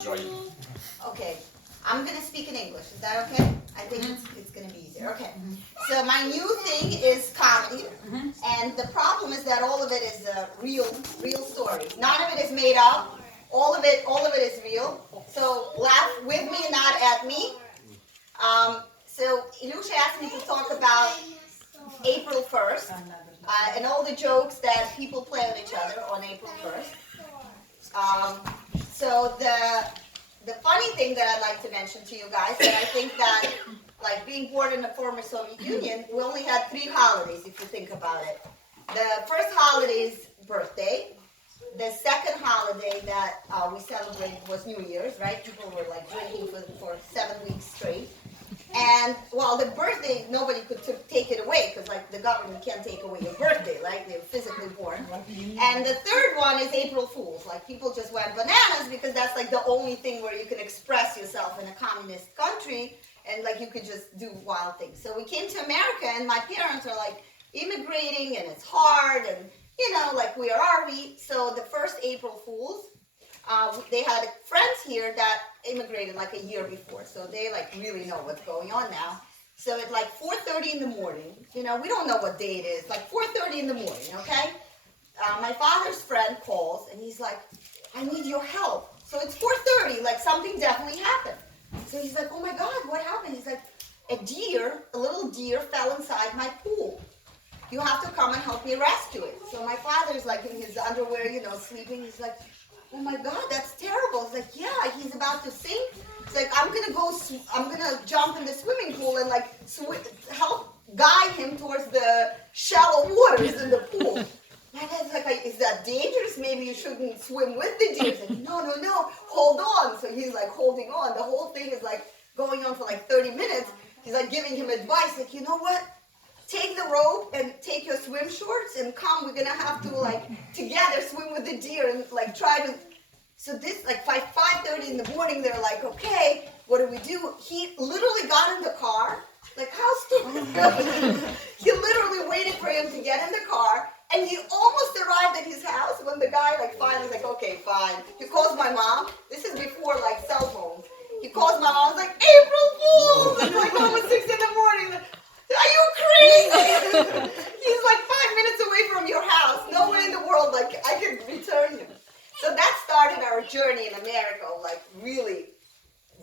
Okay, I'm gonna speak in English. Is that okay? I think it's gonna be easier. Okay. So my new thing is comedy, and the problem is that all of it is real stories. None of it is made up. All of it is real. So laugh with me, not at me. So Ilusha asked me to talk about April 1st and all the jokes that people play on each other on April 1st. Um, so the funny thing that I'd like to mention to you guys that I think that like being born in the former Soviet Union, we only had 3 holidays if you think about it. The first holiday is birthday. The second holiday that we celebrated was New Year's, right? People were like drinking for 7 weeks straight. And well, the birthday, nobody could take it away because like the government can't take away your birthday, right? They're physically born. And the third one is April Fools. Like people just went bananas because that's like the only thing where you can express yourself in a communist country and like you could just do wild things. So we came to America and my parents are like immigrating and it's hard and like where are we? So the first April Fools, they had friends here that immigrated like a year before, so they like really know what's going on now. So it's like 4:30 in the morning. We don't know what day it is. Like 4:30 in the morning. Okay. My father's friend calls and he's like, "I need your help." So it's 4:30. Like something definitely happened. So he's like, "Oh my God, what happened?" He's like, a little deer fell inside my pool. You have to come and help me rescue it." So my father's like in his underwear, sleeping. He's like, "Oh my God, that's terrible." It's like, "Yeah, he's about to sink." It's like, I'm gonna jump in the swimming pool and like help guide him towards the shallow waters in the pool. My dad's like, "Is that dangerous? Maybe you shouldn't swim with the deer." He's like, "No, no, no, hold on." So he's like holding on. The whole thing is like going on for like 30 minutes. He's like giving him advice, like, "You know what? Take the rope and take your swim shorts and come. We're gonna have to like together swim with the deer and like try to." So this like 5:30 in the morning, they're like, "Okay, what do we do?" He literally got in the car. Like how stupid! He literally waited for him to get in the car, and he almost arrived at his house when the guy like finally like, "Okay, fine." He calls my mom. This is before like cell phones. He calls my mom. He's like, "April Fools!" It's like almost 6 in the morning. Are you crazy? He's like 5 minutes away from your house. Nowhere in the world like I could return him. So that started our journey in America, like really,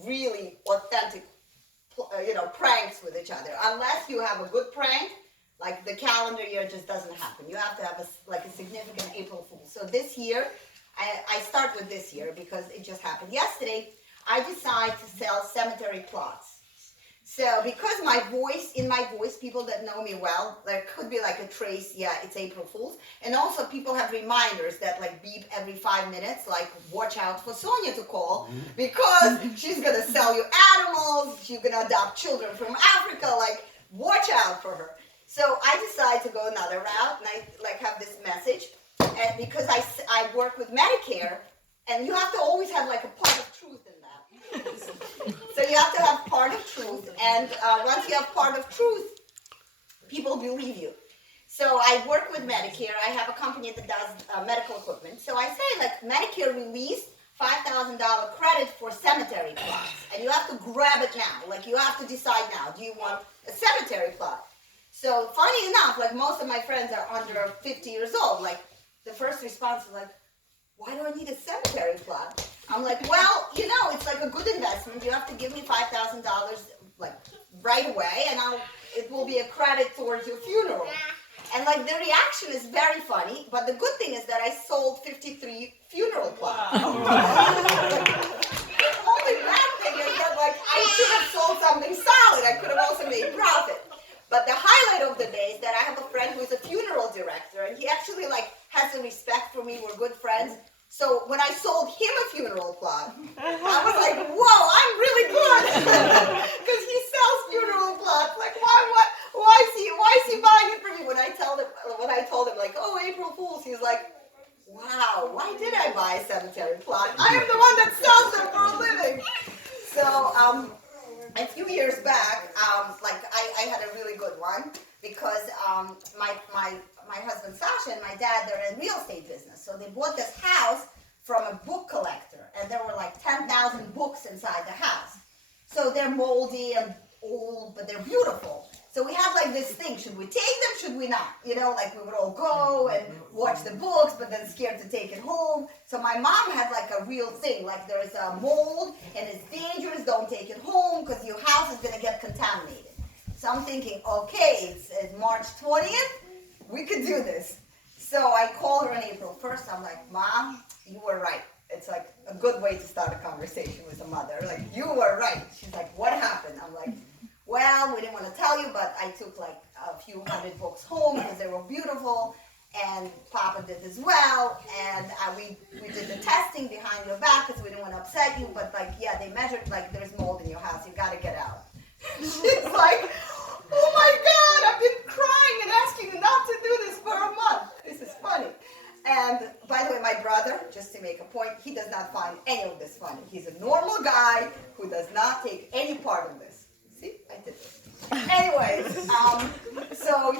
really authentic, pranks with each other. Unless you have a good prank, like the calendar year just doesn't happen. You have to have a significant April Fool. So this year, I start with this year because it just happened yesterday. I decide to sell cemetery plots. So because in my voice, people that know me well, there could be like a trace, yeah, it's April Fool's. And also people have reminders that like beep every 5 minutes, like watch out for Sonia to call because she's going to sell you animals, she's going to adopt children from Africa, like watch out for her. So I decided to go another route and I like have this message. And because I work with Medicare and you have to always have like a part of truth in that. So you have to have part of truth, and once you have part of truth, people believe you. So I work with Medicare. I have a company that does medical equipment. So I say, like, Medicare released $5,000 credit for cemetery plots, and you have to grab it now. Like, you have to decide now, do you want a cemetery plot? So funny enough, like, most of my friends are under 50 years old. Like, the first response is like, "Why do I need a cemetery plot?" I'm like, "Well, it's like a good investment. You have to give me $5,000 like right away, and it will be a credit towards your funeral." And like the reaction is very funny, but the good thing is that I sold 53 funeral plots. The only bad thing is that like I should have sold something solid. I could have also made profit. But the highlight of the day is that I have a friend who is a funeral director, and he actually like has a respect for me. We're good friends. So when I sold him a funeral plot, I was like, "Whoa, I'm really good," because he sells funeral plots. Like, why is he buying it from me? When I told him like, "Oh, April Fools," he's like, "Wow, why did I buy a cemetery plot? I am the one that sells them for a living." So a few years back, like I had a really good one because my husband Sasha and my dad, they're in real estate business. So they bought this house from a book collector, and there were like 10,000 books inside the house. So they're moldy and old, but they're beautiful. So we had like this thing, should we take them, should we not? You know, like we would all go and watch the books, but then scared to take it home. So my mom had like a real thing, like there's a mold and it's dangerous, don't take it home because your house is gonna get contaminated. So I'm thinking, okay, it's March 20th, we could do this. So I called her on April 1st, I'm like, Mom, you were right. It's like a good way to start a conversation with a mother. Like, you were right. She's like, what happened? I'm like, well, we didn't want to tell you, but I took like a few hundred books home because they were beautiful, and Papa did as well, and we did the testing behind your back because we didn't want to upset you, but like, yeah, they measured like there's mold in your house, you got to get out. She's like, oh my God, I've been crying and asking you not to do this for a month. This is funny. And by the way, my brother, just to make a point, he does not find any of this funny. He's a normal guy who does not take any part of this. See, I did this. Anyways, so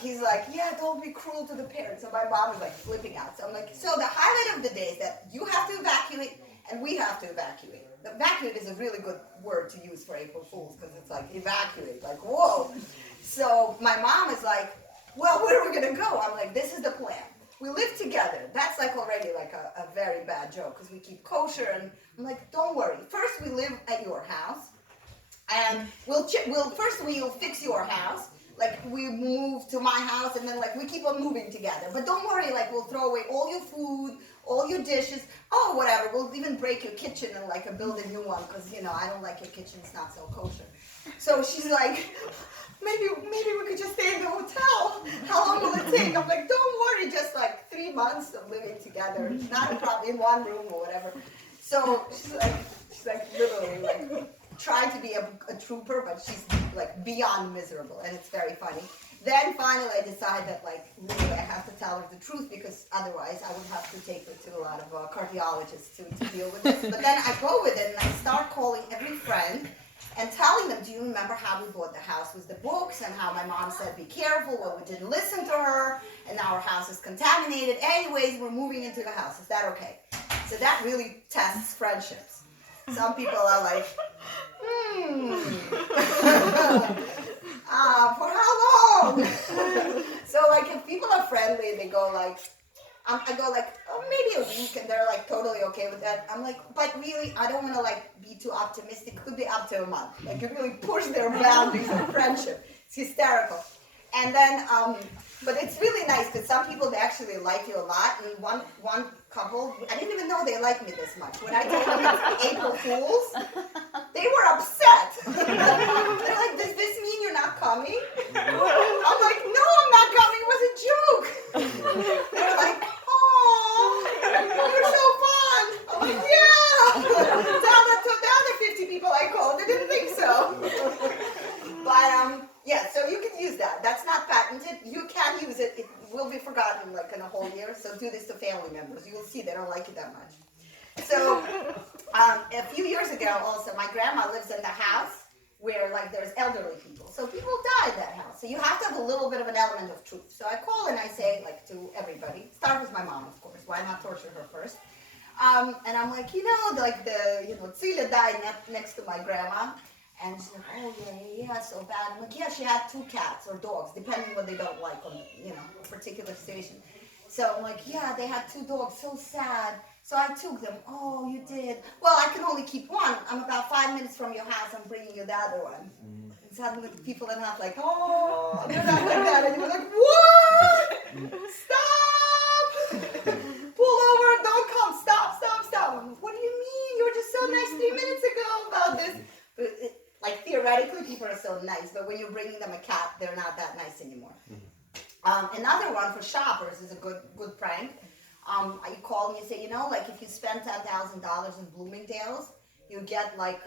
he's like, yeah, don't be cruel to the parents. So my mom is like flipping out. So I'm like, so the highlight of the day is that you have to evacuate and we have to evacuate. The evacuate is a really good word to use for April Fools because it's like evacuate, like whoa. So my mom is like, well, where are we gonna go? I'm like, this is the plan. We live together. That's like already like a very bad joke because we keep kosher, and I'm like, don't worry. First we live at your house, and we'll fix your house. Like we move to my house, and then like we keep on moving together. But don't worry, like we'll throw away all your food, all your dishes, oh whatever. We'll even break your kitchen and like build a new one because you know I don't like your kitchen. It's not so kosher. So she's like, maybe we could just stay in the hotel. How long will it take? I'm like, don't worry, just like 3 months of living together. Not a problem, in one room or whatever. So she's like literally like trying to be a trooper, but she's like beyond miserable, and it's very funny. Then finally I decide that like really I have to tell her the truth because otherwise I would have to take her to a lot of cardiologists to deal with this. But then I go with it and I start calling every friend and telling them, do you remember how we bought the house with the books and how my mom said be careful, well we didn't listen to her and now our house is contaminated. Anyways, we're moving into the house. Is that okay? So that really tests friendships. Some people are like, for how long? So like if people are friendly, they go like, I go like, oh, maybe a week, and they're like totally okay with that. I'm like, but really, I don't want to like be too optimistic. Could be up to a month. Like you really push their boundaries of friendship. It's hysterical. And then, but it's really nice because some people they actually like you a lot. And one couple, I didn't even know they liked me this much. When I told them it's April Fools, they were upset. They're like, does this mean you're not coming? I'm like, no, I'm not coming. It was a joke. They're like, oh, you're so fun. I'm like, yeah. Tell that to the other 50 people I called. They didn't think so. But yeah, so you can use that. That's not patented. You can use it. It will be forgotten like in a whole year. So do this to family members. You will see they don't like it that much. So a few years ago also, my grandma lives in the house where like there's elderly people. So people die in that house. So you have to have a little bit of an element of truth. So I call and I say like to everybody, start with my mom, of course. Why not torture her first? And I'm like, like Tzila died next to my grandma. And she's like, oh yeah, so bad. I'm like, yeah, she had 2 cats or dogs, depending what they don't like on, a particular situation. So I'm like, yeah, they had 2 dogs, so sad. So I took them. Oh, you did. Well, I can only keep one. I'm about 5 minutes from your house. I'm bringing you the other one. And suddenly people are not like, oh, they're not like that. And you're like, what? Stop! Pull over, don't come. Stop. I'm like, what do you mean? You were just so nice 3 minutes ago about this. But like theoretically, people are so nice, but when you're bringing them a cat, they're not that nice anymore. Another one for shoppers is a good prank. You call me and say, like if you spend $10,000 in Bloomingdale's, you get like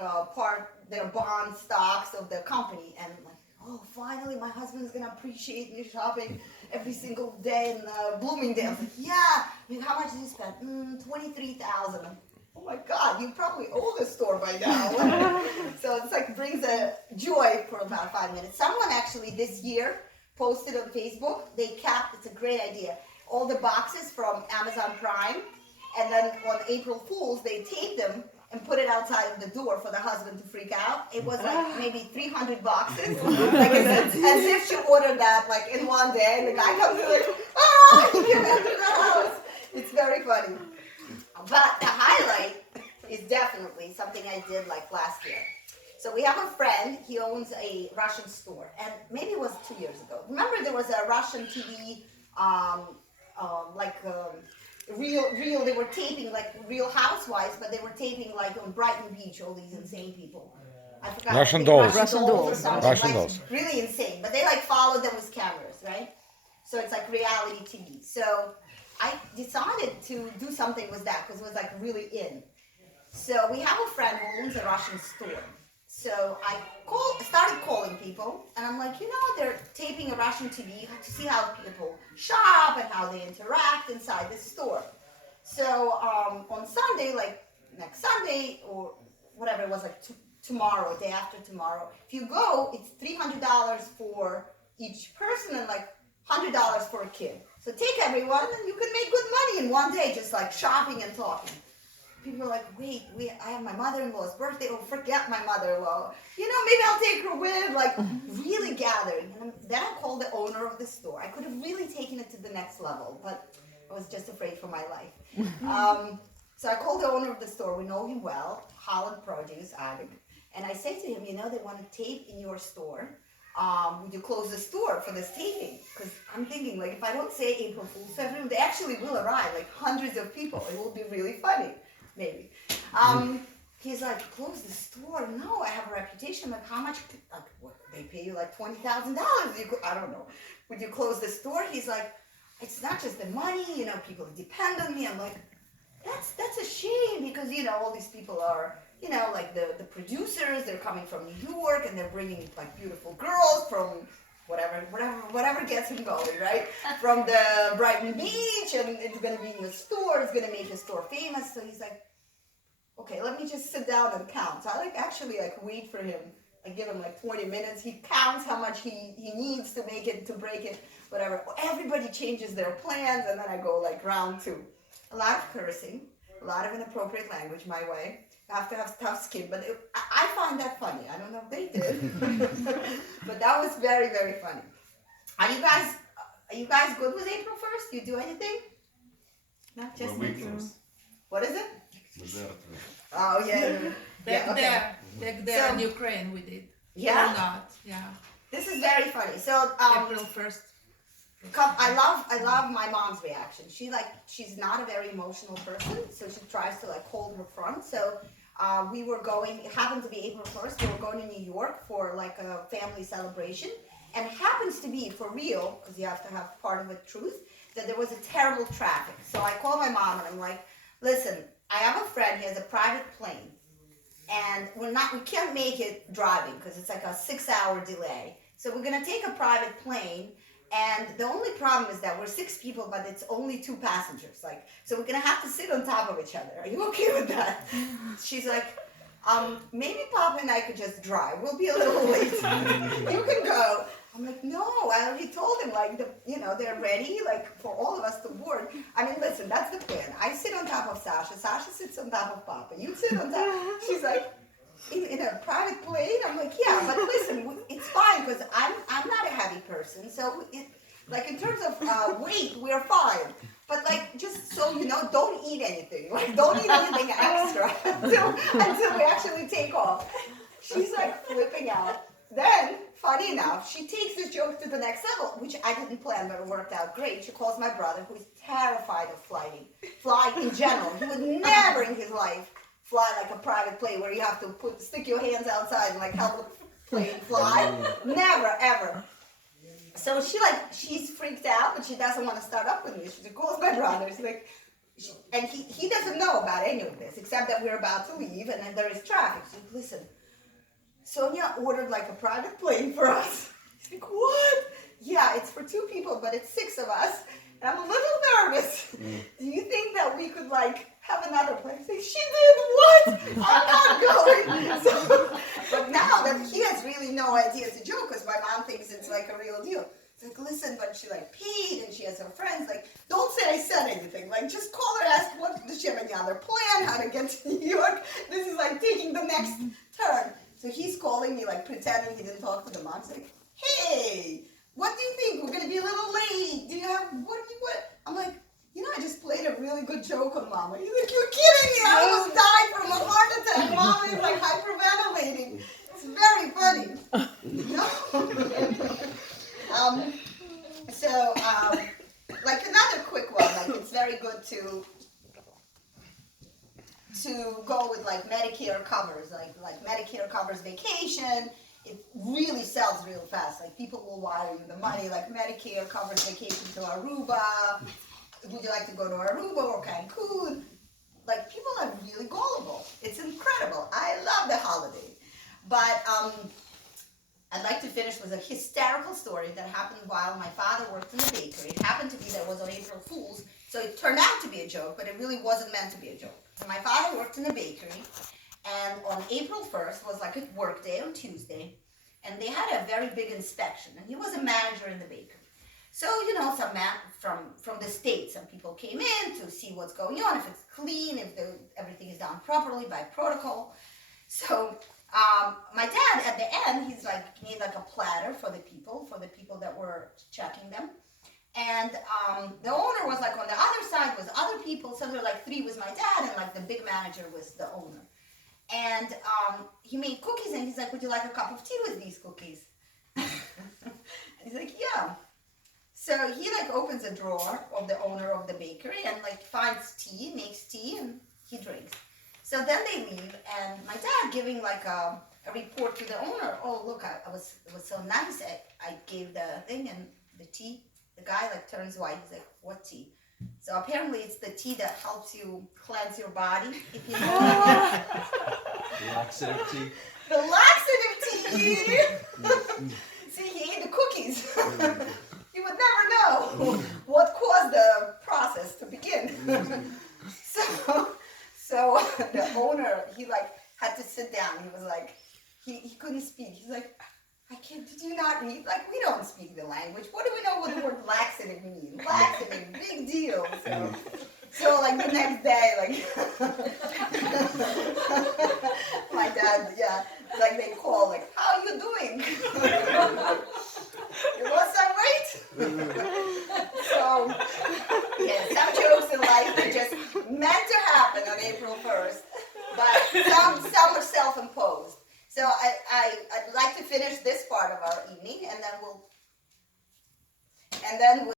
their bond stocks of the company, and like, oh, finally my husband's gonna appreciate me shopping every single day in Bloomingdale's. Like, yeah, how much did you spend? $23,000. Oh my God, you probably owe the store by now. So it's like brings a joy for about 5 minutes. Someone actually this year posted on Facebook, they capped, it's a great idea, all the boxes from Amazon Prime, And then on April Fools, they taped them and put it outside of the door for the husband to freak out. It was like maybe 300 boxes. Like as if she ordered that like in one day. And the guy comes in like, ah, get into the house. It's very funny. But the highlight is definitely something I did like last year. So we have a friend, he owns a Russian store, and maybe it was 2 years ago. Remember there was a Russian TV, they were taping like Real Housewives, but they were taping like on Brighton Beach, all these insane people. I forgot. Russian dolls. Russian dolls. Or something, Russian like, dolls. really insane, but they like followed them with cameras, right? So it's like reality TV. So I decided to do something with that because it was like really in. So we have a friend who owns a Russian store. So I started calling people, and I'm like, they're taping a Russian TV to see how people shop and how they interact inside the store. So on Sunday, like next Sunday or whatever it was, like tomorrow, day after tomorrow, if you go, it's $300 for each person and like $100 for a kid. So take everyone, and you can make good money in one day, just like shopping and talking. People are like, wait, I have my mother-in-law's birthday. Oh, forget my mother-in-law. Maybe I'll take her with. Like, really gathered. And then I called the owner of the store. I could have really taken it to the next level, but I was just afraid for my life. So I called the owner of the store. We know him well, Holland Produce, Adig. And I say to him, they want to tape in your store. Would you close the store for this taping? Because I'm thinking, like, if I don't say April Fool's, they actually will arrive, like hundreds of people. It will be really funny. Maybe. He's like, close the store? No, I have a reputation. Like, how much? Like, what, they pay you like $20,000. I don't know. Would you close the store? He's like, it's not just the money. People depend on me. I'm like, that's a shame because all these people are like the producers. They're coming from New York and they're bringing like beautiful girls from whatever gets him going, right? From the Brighton Beach, and it's gonna be in your store, it's gonna make your store famous. So he's like, okay, let me just sit down and count. So I actually wait for him. I give him like 20 minutes. He counts how much he needs to make it, to break it, whatever. Everybody changes their plans, and then I go like round 2. A lot of cursing, a lot of inappropriate language my way. I have to have tough skin, but I find that funny. I don't know if they did, but that was very, very funny. Are you guys good with April 1st? You do anything? Not just me. What is it? Oh yeah. Back there in Ukraine we did. Yeah. Or not? Yeah. This is very funny. So April 1st. I love my mom's reaction. She's not a very emotional person, so she tries to hold her front. So it happened to be April 1st. We were going to New York for like a family celebration, and it happens to be for real, because you have to have part of the truth, that there was a terrible traffic. So I call my mom and I'm like, listen, I have a friend, he has a private plane, and we can't make it driving because it's like a 6-hour delay. So we're gonna take a private plane. And the only problem is that we're 6 people, but it's only 2 passengers. So we're gonna have to sit on top of each other. Are you okay with that? She's like, maybe Papa and I could just drive. We'll be a little late. You can go. I'm like, no. I already told him they're ready for all of us to board. I mean, listen, that's the plan. I sit on top of Sasha. Sasha sits on top of Papa. You sit on top. She's like, in a private plane? I'm like, yeah, but listen, it's fine because I'm not a heavy person. So, in terms of weight, we're fine. But just so you know, don't eat anything. Don't eat anything extra until we actually take off. She's flipping out. Then, funny enough, she takes this joke to the next level, which I didn't plan, but it worked out great. She calls my brother, who is terrified of flying in general. He would never in his life fly like a private plane where you have to stick your hands outside and help the plane fly. Never, ever. So she's freaked out, but she doesn't want to start up with me. She calls my brother. She's like, and he doesn't know about any of this, except that we're about to leave and then there is traffic. She's like, listen, Sonia ordered a private plane for us. He's like, what? Yeah, it's for 2 people, but it's 6 of us. And I'm a little nervous. Do you think that we could have another plane? Like, she did what? I'm not going. But now that he has really no idea it's a joke, because my mom thinks it's a real deal. like, listen, but she like peed and she has her friends. Like, don't say I said anything. Like, just call her, ask what does she have any other plan, how to get to New York. This is like taking the next turn. So he's calling me, like pretending he didn't talk to the mom. He's like, hey, what do you think? We're gonna be a little late. Do you have what? I'm like, I just played a really good joke on Mama. He's like, you're kidding me? I almost died from a heart attack. Mama is like hyperventilating. It's very funny. Like another quick one. Like it's very good to go with like Medicare covers. Like Medicare covers vacation. It really sells real fast. Like people will wire you the money. Like Medicare covers vacation to Aruba. Would you like to go to Aruba or Cancun? Like people are really gullible. It's incredible. I love the holiday. But I'd like to finish with a hysterical story that happened while my father worked in the bakery. It happened to be that it was on April Fool's, so it turned out to be a joke, but it really wasn't meant to be a joke. So my father worked in the bakery, and on April 1st was like a work day on Tuesday, and they had a very big inspection, and he was a manager in the bakery. So, some man from the States, some people came in to see what's going on, if it's clean, if everything is done properly by protocol. So my dad, at the end, he's like, made like a platter for the people that were checking them. And the owner was like on the other side was other people, so there were like 3 was my dad, and like the big manager was the owner. And he made cookies, and he's like, would you like a cup of tea with these cookies? He's like, yeah. So he like opens a drawer of the owner of the bakery and like finds tea, makes tea, and he drinks. So then they leave, and my dad giving like a report to the owner. Oh, look, it was so nice. I gave the thing and the tea. The guy like turns white. He's like, what tea? So apparently it's the tea that helps you cleanse your body. If you know Laxative tea. the laxative tea. See, he ate the cookies. You would never know what caused the process to begin. So the owner, he like had to sit down. He was like, he couldn't speak. He's like, I can't, did you not read? Like, we don't speak the language. What do we know what the word laxative means? Laxative, big deal. So like the next day, like, my dad, yeah, like they call, like, how are you doing? You lost some weight? So, yeah, some jokes in life are just meant to happen on April 1st, but some are self-imposed. So I'd like to finish this part of our evening, and then we'll